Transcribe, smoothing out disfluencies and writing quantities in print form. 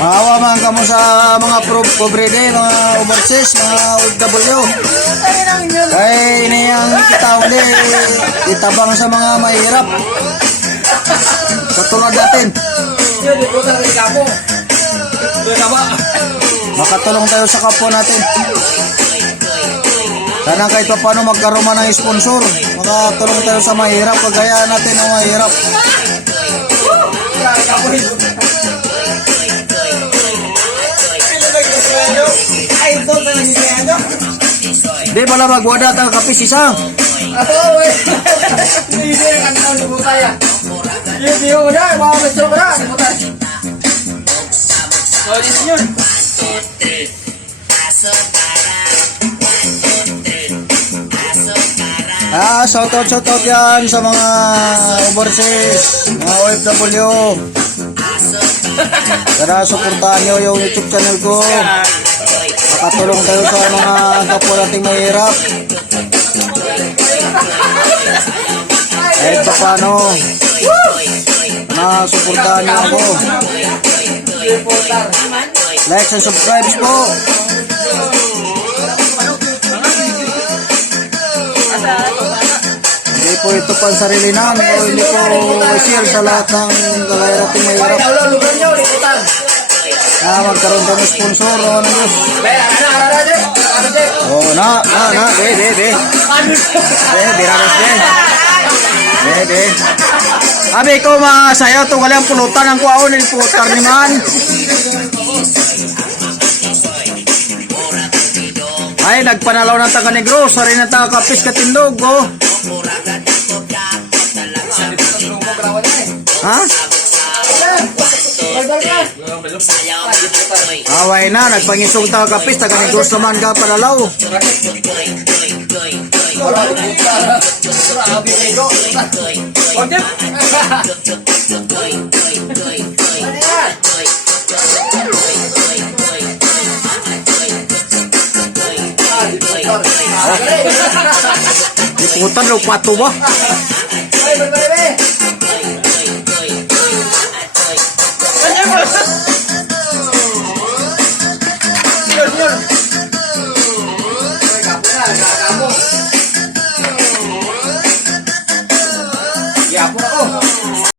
Maawa man kamo sa mga pobre de, mga overseas, mga OFW. Kaya iniyang kita uli, itabang sa mga mahirap. Katulad natin. Makatulong tayo sa kapwa natin. Sana kahit pa paano magkaroon man ng sponsor. Makatulong tayo sa mahirap, kagaya natin ang mahirap. Di pala magwada tayo kapis isa. Shout out yan sa mga overseas, mga OFW. Tara, suportahan nyo yung YouTube channel ko. Makatulong tayo sa mga kapwa nating mahirap. Kahit pa paano, suportahan nyo ako. Like and subscribe po. Hindi po ito pang sarili namin o hindi po i-share sa lahat ng kagaya nating mahirap. Magkaroon tayo ng sponsor o ano Diyos. Be. Abi ko mga sayo, ito walang pulutan ang kuwaon ng putar ni man. Ay, nagpanalaw ng taga negro, sari ng taga kapis katindog, oh. Ha? Away na, nagpangisong taga kapis, taga negro naman ka panalaw. Ikutan lo pato ba?